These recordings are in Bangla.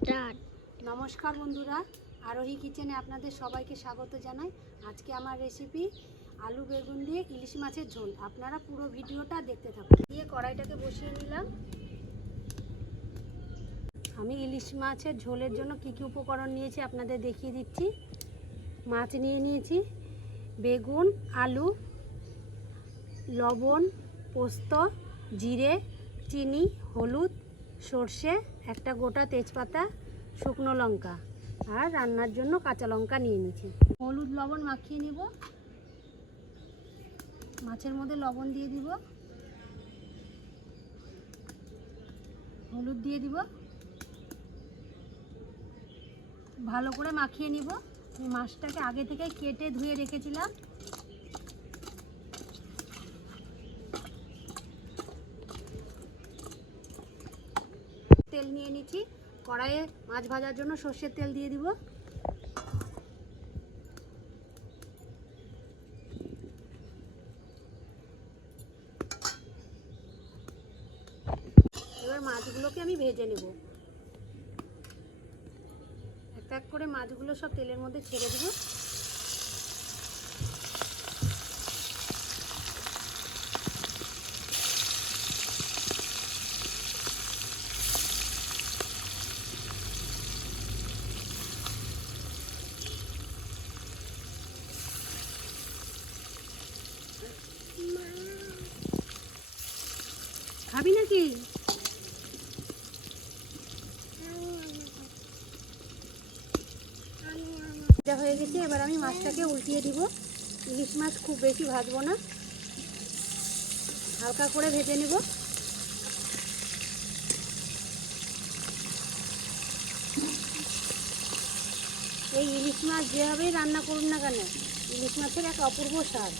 নমস্কার বন্ধুরা, আরোহী কিচেনে আপনাদের সবাইকে স্বাগত জানাই। আজকে আমার রেসিপি আলু বেগুন দিয়ে ইলিশ মাছের ঝোল। আপনারা পুরো ভিডিওটা দেখতে থাকুন। দিয়ে কড়াইটাকে বসিয়ে নিলাম। আমি ইলিশ মাছের ঝোলের জন্য কী কী উপকরণ নিয়েছি আপনাদের দেখিয়ে দিচ্ছি। মাছ নিয়ে নিয়েছি, বেগুন, আলু, লবণ, পোস্ত, জিরে, চিনি, হলুদ সর্ষে, একটা গোটা তেজপাতা, শুকনো লঙ্কা, আর রান্নার জন্য কাঁচা লঙ্কা নিয়ে নিয়েছি হলুদ লবণ মাখিয়ে নেব। মাছের মধ্যে লবণ দিয়ে দিব। হলুদ দিয়ে দিব। ভালো করে মাখিয়ে নিব। মাছটাকে আগে থেকে কেটে ধুয়ে রেখেছিলাম। তেল কড়াইয়ে মাছ ভাজার জন্য সর্ষের তেল দিয়ে দিব। এবার মাছগুলোকে আমি ভেজে নেব। এক এক করে মাছগুলো সব তেলের মধ্যে ছেড়ে দেবো। ভাজা হয়ে গেছে, এবার আমি মাছটাকে উল্টিয়ে দিব। ইলিশ মাছ খুব বেশি ভাজবো না। হালকা করে ভেজে নেব। এই ইলিশ মাছ যেভাবেই রান্না করুন না কেন, ইলিশ মাছের এক অপূর্ব স্বাদ।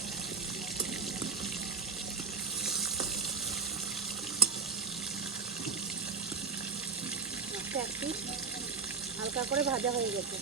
হালকা করে ভাজা হয়ে গেছে।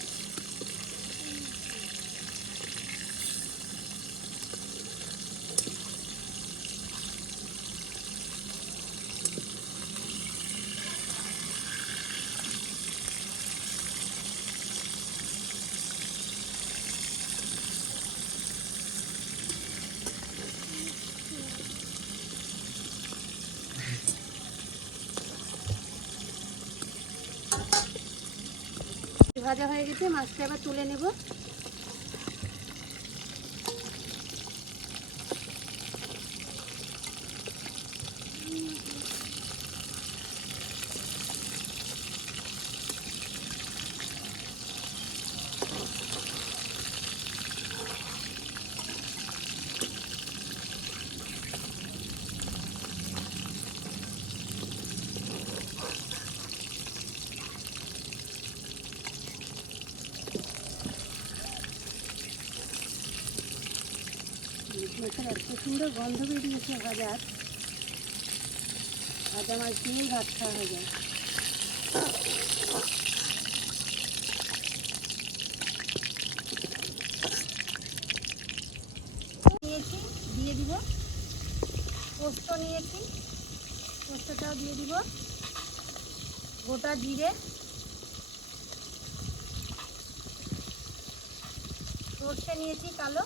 ভাজা হয়ে গেছে মাছটা এবার তুলে নেব ইলিশ মাছের এত সুন্দর গন্ধ বেরিয়েছে ভাজার ভাজা মাছ দিয়েই ভাত খাওয়া হয়ে যায়। দিব। নিয়েছি, পোস্তটাও দিয়ে দিব। গোটা জিরে। সর্ষে নিয়েছি কালো।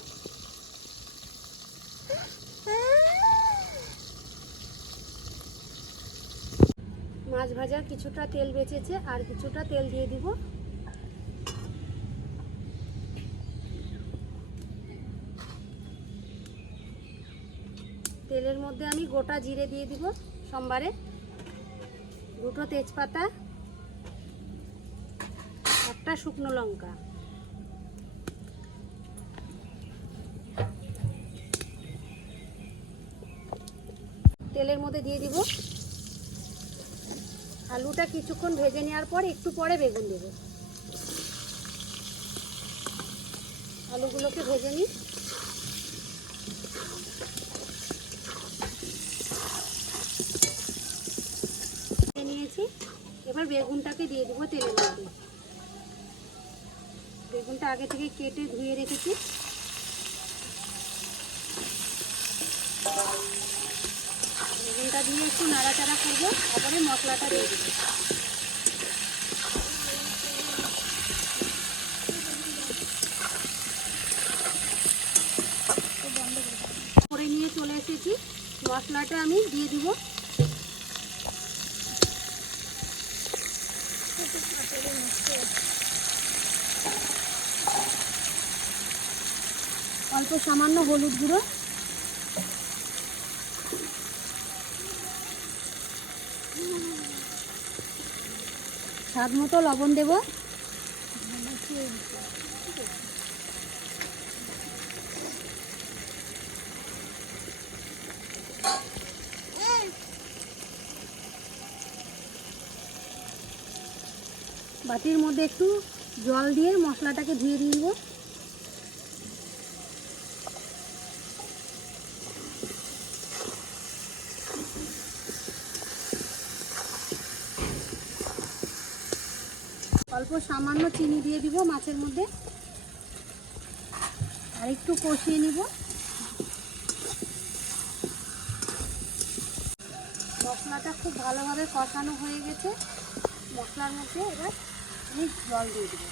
মাছ ভাজার কিছুটা তেল বেঁচেছে, আর কিছুটা তেল দিয়ে দিব। তেলের মধ্যে আমি গোটা জিরে দিয়ে দিব সোমবারে। দুটো তেজপাতা, একটা শুকনো লঙ্কা। তেলের মধ্যে দিয়ে দিব। আলুটা কিছুক্ষণ ভেজে নেওয়ার পর একটু পরে বেগুন দেব। আলুগুলোকে ভেজে নিই। নিয়েছি। এবার বেগুনটাকে দিয়ে দেবো তেলের মধ্যে। বেগুনটা আগে থেকে কেটে ধুয়ে রেখেছি। দিয়ে একটু নাড়াচাড়া করব, তারপরে মশলাটা দিয়ে দেবো। করে নিয়ে চলে এসেছি। মশলাটা আমি দিয়ে দিব। অল্প সামান্য হলুদ গুঁড়ো। স্বাদ মতো লবণ দেব। বাটির মধ্যে একটু জল দিয়ে মশলাটাকে ধুয়ে দিয়ে দিব অল্প সামান্য চিনি দিয়ে দিব মাছের মধ্যে। আর একটু কষিয়ে নিব। মশলাটা খুব ভালোভাবে কষানো হয়ে গেছে। মশলার মধ্যে এবার জল দিয়ে দেবো।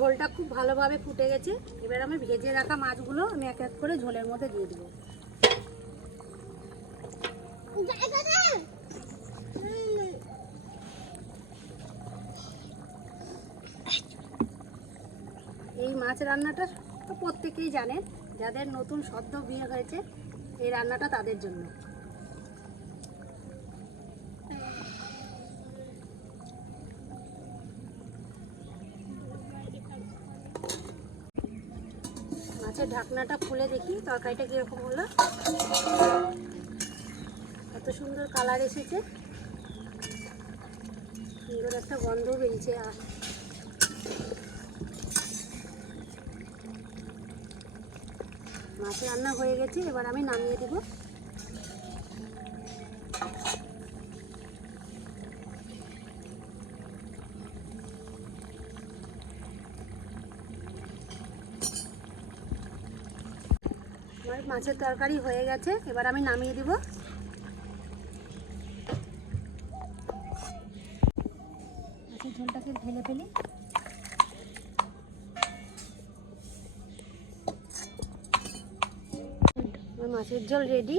ঝোলটা খুব ভালোভাবে ফুটে গেছে। এবার আমি ভেজে রাখা মাছগুলো আমি এক এক করে ঝোলের মধ্যে দিয়ে দেবো। এই মাছ রান্নাটা তো প্রত্যেকেই জানে, যাদের নতুন সদ্য বিয়ে হয়েছে, এই রান্নাটা তাদের জন্য। মাছের ঢাকনাটা খুলে দেখি, তরকারিটা কীরকম হলো। এত সুন্দর কালার এসেছে। সুন্দর একটা গন্ধ বেরিয়েছে আর মাছ রান্না হয়ে গেছে, এবার আমি নামিয়ে দেব আমার মাছের তরকারি হয়ে গেছে, এবার আমি নামিয়ে দিব। মাছের ঝোলটাকে ঢেলে ফেলি। মাছের ঝোল রেডি